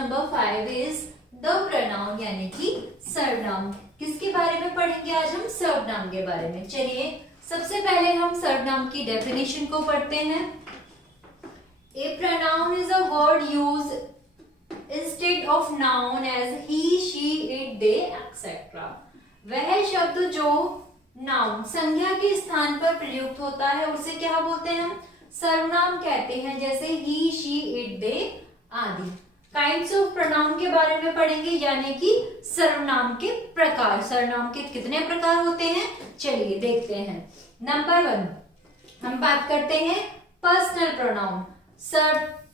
Number 5 is the pronoun यानी कि सर्वनाम। किसके बारे में पढ़ेंगे आज हम? सर्वनाम के बारे में। चलिए सबसे पहले हम सर्वनाम की डेफिनेशन को पढ़ते हैं। A pronoun is a word used instead of noun as he, she, it, they, etcetera. वह शब्द जो नाउन संज्ञा के स्थान पर प्रयुक्त होता है उसे क्या बोलते हैं हम? सर्वनाम कहते हैं, जैसे ही, शी, इट, दे आदि। काइंड्स ऑफ प्रोनाउन के बारे में पढ़ेंगे, यानी कि सर्वनाम के प्रकार। सर्वनाम के कितने प्रकार होते हैं चलिए देखते हैं। नंबर 1 हम बात करते हैं पर्सनल प्रोनाउन।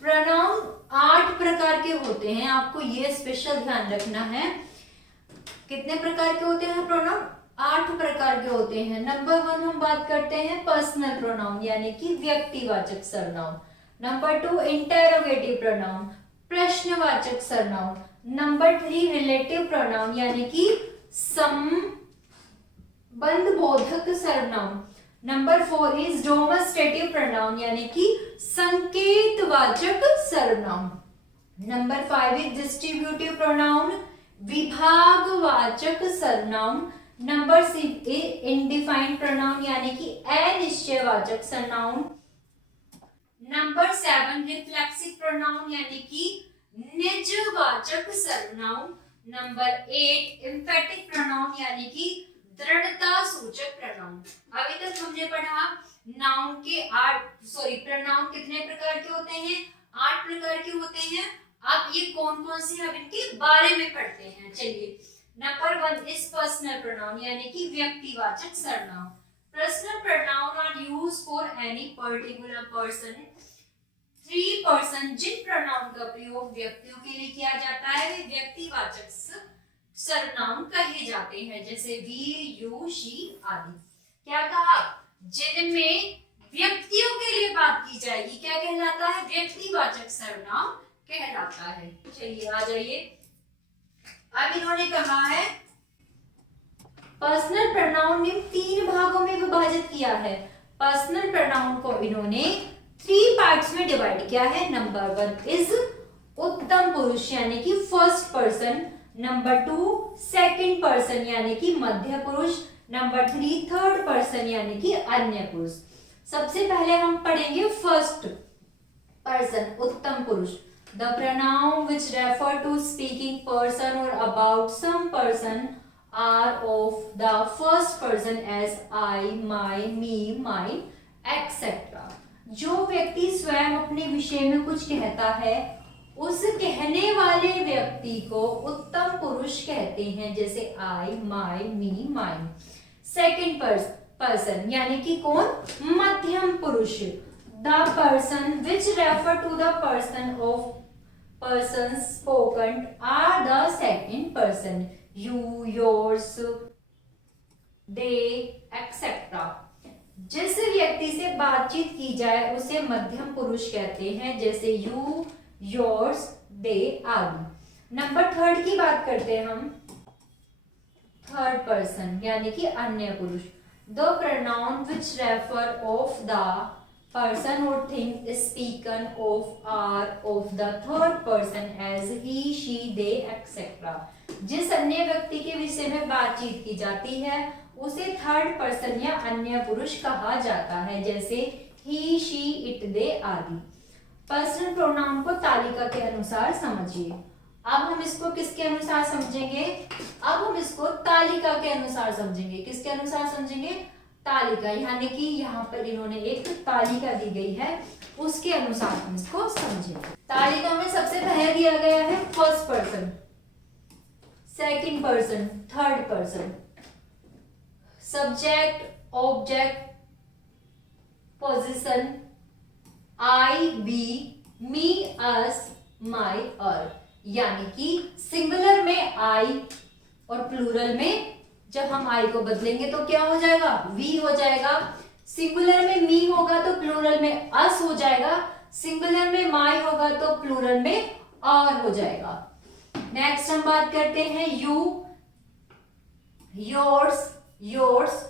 प्रोनाउन 8 प्रकार के होते हैं, आपको ये स्पेशल ध्यान रखना है। कितने प्रकार के होते हैं प्रोनाउन? 8 प्रकार के होते हैं। नंबर 1 हम बात करते हैं पर्सनल प्रोनाउन यानी कि व्यक्तिवाचक सर्वनाम। नंबर 2 इंटेरोगेटिव प्रोनाउन, प्रश्नवाचक सर्वनाम। नंबर 3 रिलेटिव प्रोनाउन यानी कि संबंधबोधक सर्वनाम। नंबर 4 इज डेमोन्स्ट्रेटिव प्रोनाउन यानी कि संकेतवाचक सर्वनाम। नंबर 5 इज डिस्ट्रीब्यूटिव प्रोनाउन, विभागवाचक सर्वनाम। नंबर 6 इनडिफाइंड प्रोनाउन यानी कि अनिश्चयवाचक सर्वनाम। नंबर 7 रिफ्लेक्सिव प्रोनाउन यानी कि निजवाचक सर्वनाम। नंबर 8 एम्फेटिक प्रोनाउन यानी कि दृढ़ता सूचक प्रोनाउन। अभी तक हमने पढ़ा नाउन के प्रोनाउन कितने प्रकार के होते हैं? 8 प्रकार के होते हैं। अब ये कौन कौन से हम इनके बारे में पढ़ते हैं। चलिए नंबर 1 इज पर्सनल प्रोनाउन यानी कि व्यक्तिवाचक सर्वनाम। Personal pronoun are used for any particular person. 3 person जिन प्रोनाउन का प्रयोग व्यक्तियों के लिए किया जाता है वे व्यक्तिवाचक सर्वनाम कहे जाते हैं, जैसे वी, यू, शी आदि। क्या कहा? जिनमें व्यक्तियों के लिए बात की जाएगी क्या कहलाता है? व्यक्तिवाचक सर्वनाम कहलाता है। चलिए आ जाइए। अब इन्होंने कहा है पर्सनल प्रोनाउन ने 3 भागों में विभाजित किया है। पर्सनल प्रोनाउन को इन्होंने 3 पार्ट्स में डिवाइड किया है। नंबर 1 इज उत्तम पुरुष यानी कि first person. Number 2 second person यानी कि मध्य पुरुष। नंबर 3 थर्ड पर्सन यानी कि अन्य पुरुष। सबसे पहले हम पढ़ेंगे फर्स्ट पर्सन, उत्तम पुरुष। The pronoun which refer to speaking person or about some person are of the first person as I, my, me, mine, etc. जो व्यक्ति स्वयं अपने विषय में कुछ कहता है उस कहने वाले व्यक्ति को उत्तम पुरुष कहते हैं, जैसे I, my, me, mine. Second person यानी कि कौन? मध्यम पुरुष। The person which refer to the persons spoken are the second person. You, yours, they, etc. जिस व्यक्ति से बातचीत की जाए उसे मध्यम पुरुष कहते हैं, जैसे you, yours, they आदि। नंबर 3 की बात करते हैं हम। थर्ड पर्सन यानी कि अन्य पुरुष। The pronoun which refer of the person or thing is spoken of are of the third person as he, she, they, etc. जिस अन्य व्यक्ति के विषय में बातचीत की जाती है उसे थर्ड पर्सन या अन्य पुरुष कहा जाता है, जैसे he, she, it, they आदि। पर्सनल प्रोनाउन को तालिका के अनुसार समझिए। अब हम इसको किसके अनुसार समझेंगे? अब हम इसको तालिका के अनुसार समझेंगे। किसके अनुसार समझेंगे? तालिका, यानी कि यहाँ पर इन्होंने एक तालिका दी गई है उसके अनुसार हम इसको समझेंगे। तालिका में सबसे पहले दिया गया है first person, second person, third person, subject, object, position, I, we, me, us, my, our. यानी कि सिंगुलर में आई और प्लूरल में जब हम आई को बदलेंगे तो क्या हो जाएगा? वी हो जाएगा। सिंगुलर में मी होगा तो प्लूरल में अस हो जाएगा। सिंगुलर में माई होगा तो प्लूरल में आर हो जाएगा। नेक्स्ट हम बात करते हैं you, yours, yours,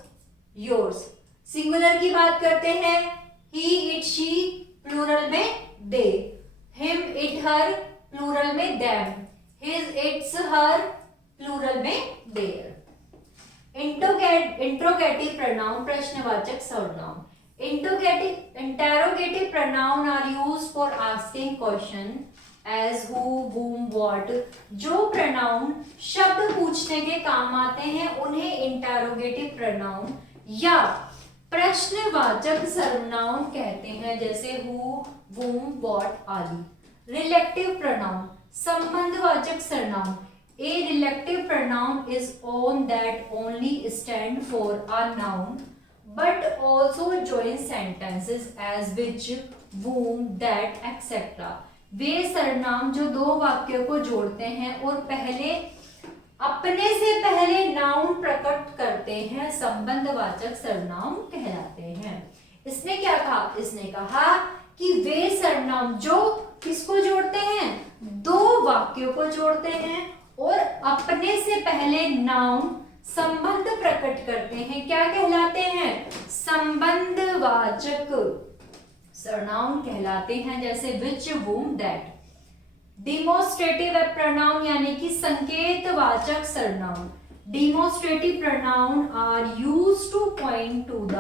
yours. Singular की बात करते हैं ही, इट, शी, प्लूरल में they. Him, it, her, plural में them, his its her plural में देयर। इंट्रोगेटिव प्रोनाउन प्रश्नवाचक सर्वनाम। Interrogative pronoun are used for asking question as who, whom, what। जो प्रोनाउन शब्द पूछने के काम आते हैं उन्हें इंटेरोगेटिव प्रोनाउन या प्रश्नवाचक सर्वनाम कहते हैं, जैसे हु, whom, what आदि। रिलेटिव प्रोनाउन संबंधवाचक सर्वनाम। A relative pronoun is on that only stand for a noun but also joins sentences as which, whom, that, etc. वे सर्वनाम जो दो वाक्यों को जोड़ते हैं और पहले अपने से पहले नाउन प्रकट करते हैं, संबंधवाचक सर्वनाम कहलाते हैं। इसने क्या कहा? इसने कहा कि वे सर्वनाम जो किसको जोड़ते हैं? दो वाक्यों को जोड़ते हैं और अपने से पहले नाउन संबंध प्रकट करते हैं, क्या कहलाते हैं? संबंधवाचक सर्वनाम कहलाते हैं, जैसे which, whom, that। Demonstrative pronoun यानी कि संकेतवाचक सर्वनाम। Demonstrative pronoun are used to point to the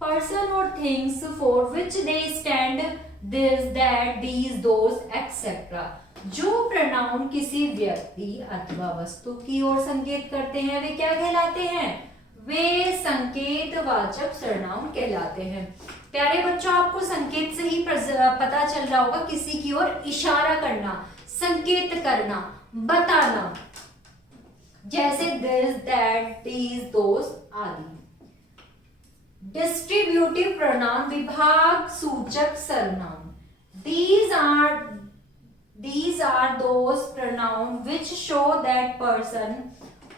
person और things for which they stand, this, that, these, those, etcetera. जो प्रोनाउन किसी व्यक्ति अथवा वस्तु की ओर संकेत करते हैं वे क्या कहलाते हैं? वे संकेतवाचक सर्वनाम कहलाते हैं। प्यारे बच्चों, आपको संकेत से ही पता चल रहा होगा किसी की ओर इशारा करना, संकेत करना, बताना, जैसे दिस, दैट, दीज, दोज आदि। डिस्ट्रीब्यूटिव प्रोनाउन विभाग सूचक सर्वनाम। These are those pronouns which show that person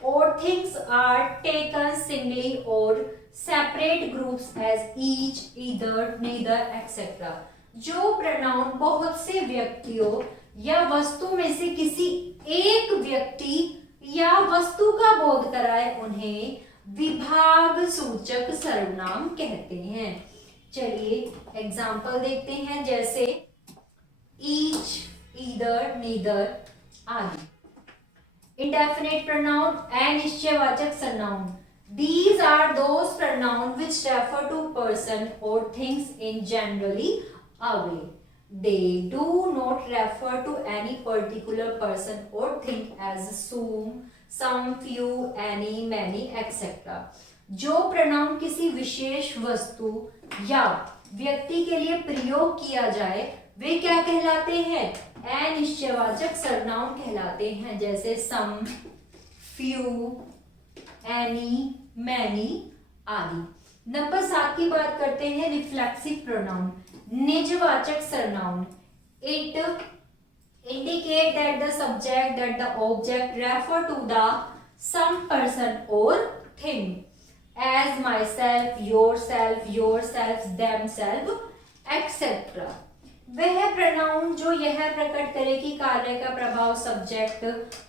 or things are taken singly or separate groups as each, either, neither, etc. जो प्रोनाउन बहुत से व्यक्तियों या वस्तु में से किसी एक व्यक्ति या वस्तु का बोध कराए उन्हें विभाग सूचक सर्वनाम कहते हैं। चलिए एग्जाम्पल देखते हैं, जैसे each, either, neither आदि। इंडेफिनिट प्रोनाउन अनिश्चयवाचक सर्वनाम। These are those pronouns which refer to person or things in generally a way. They do not refer to any particular person or thing as some, few, any, many, etc. जो pronoun किसी विशेष वस्तु या व्यक्ति के लिए प्रयोग किया जाए वे क्या कहलाते हैं? अनिश्चयवाचक सर्वनाम कहलाते हैं, जैसे सम, फ्यू, एनी, मैनी आदि। नंबर 7 की बात करते हैं, रिफ्लेक्सिव प्रोनाउन निजवाचक सर्वनाम। It indicate that the subject, that the object refer to the same person और thing as myself, yourself, themself etcetera. वह प्रोनाउन जो यह प्रकट करे कि कार्य का प्रभाव सब्जेक्ट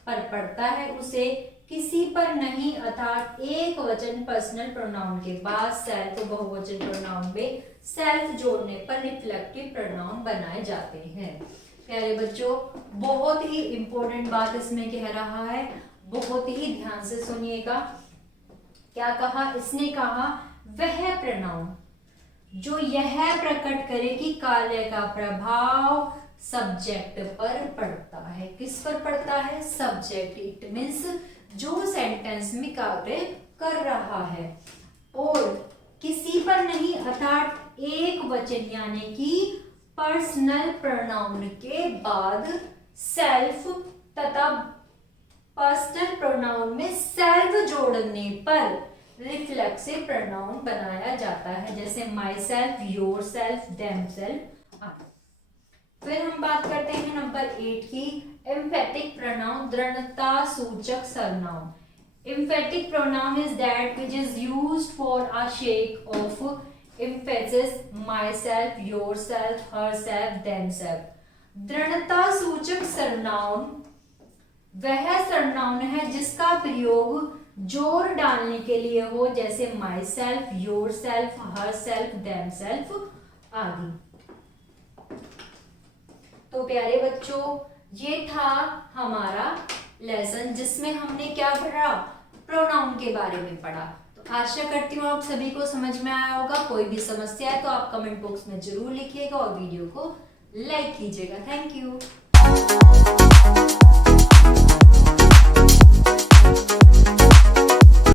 पर पड़ता है उसे किसी पर नहीं, अर्थात एक वचन पर्सनल प्रोनाउन के बाद सेल्फ, बहुवचन प्रोनाउन में सेल्फ जोड़ने पर रिफ्लेक्टिव प्रोनाउन बनाए जाते हैं। प्यारे बच्चों, बहुत ही इंपॉर्टेंट बात इसमें कह रहा है, बहुत ही ध्यान से सुनिएगा। क्या कहा इसने? कहा वह प्रोनाउन जो यह प्रकट करे कि कार्य का प्रभाव सब्जेक्ट पर पड़ता है। किस पर पड़ता है? सब्जेक्ट। इट मीन्स जो सेंटेंस में कार्य कर रहा है और किसी पर नहीं, अर्थात एक वचन यानी कि पर्सनल प्रोनाउन के बाद सेल्फ तथा पर्सनल प्रोनाउन में सेल्फ जोड़ने पर रिफ्लेक्सिव प्रोनाउन बनाया जाता है, जैसे my self, yourself, them self. फिर हम बात करते हैं नंबर 8 की, एम्फेटिक प्रोनाउन दृढ़ता सूचक सर्वनाम। Emphatic pronoun is that which is used for a shake of emphasis, myself, yourself, herself, themselves। दृढ़ता सूचक सर्वनाम वह सर्वनाम है जिसका प्रयोग जोर डालने के लिए हो, जैसे my self, your self, her self, them self आदि। तो प्यारे बच्चों, ये था हमारा लेसन जिसमें हमने क्या पढ़ा, प्रोनाउन के बारे में पढ़ा। तो आशा करती हूँ आप सभी को समझ में आया होगा। कोई भी समस्या है तो आप कमेंट बॉक्स में जरूर लिखिएगा और वीडियो को लाइक कीजिएगा। Thank you.